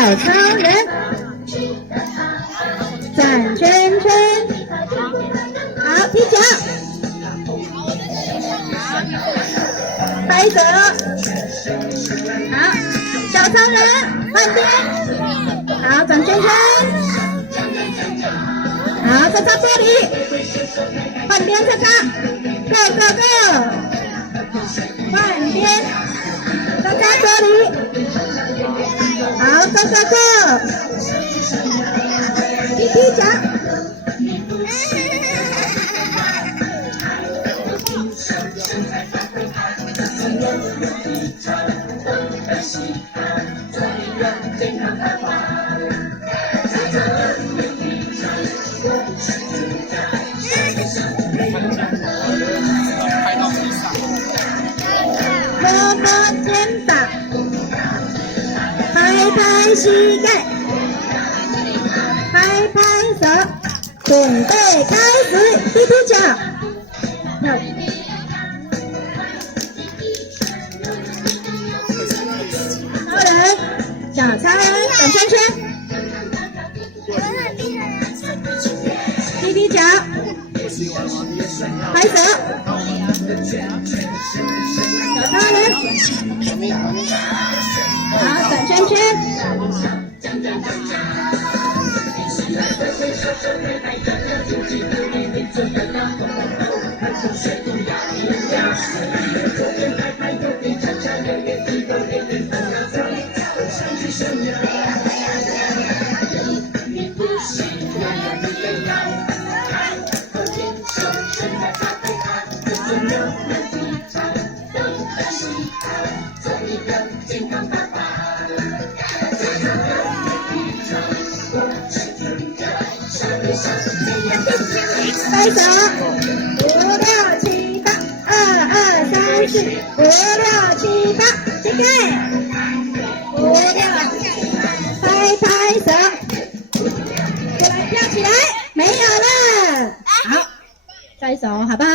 超人，转圈圈，好，踢脚，拍手，好，小超人换边，好，转圈圈，好，擦擦玻璃，换边擦擦 ，go go go， 换边，擦擦玻璃，好 ，go go go， 踢踢脚。摸摸肩膀，拍拍膝盖，拍拍手，准备开始，踢踢脚。超人，小超人，转圈圈，踢踢脚，拍手。小超人，好，转圈圈，拍手，5、6、7、8，2、2、3、4，5、6、7、8，膝盖，5、6，拍拍手，过来跳起来，没有了，好，再一首，好不好？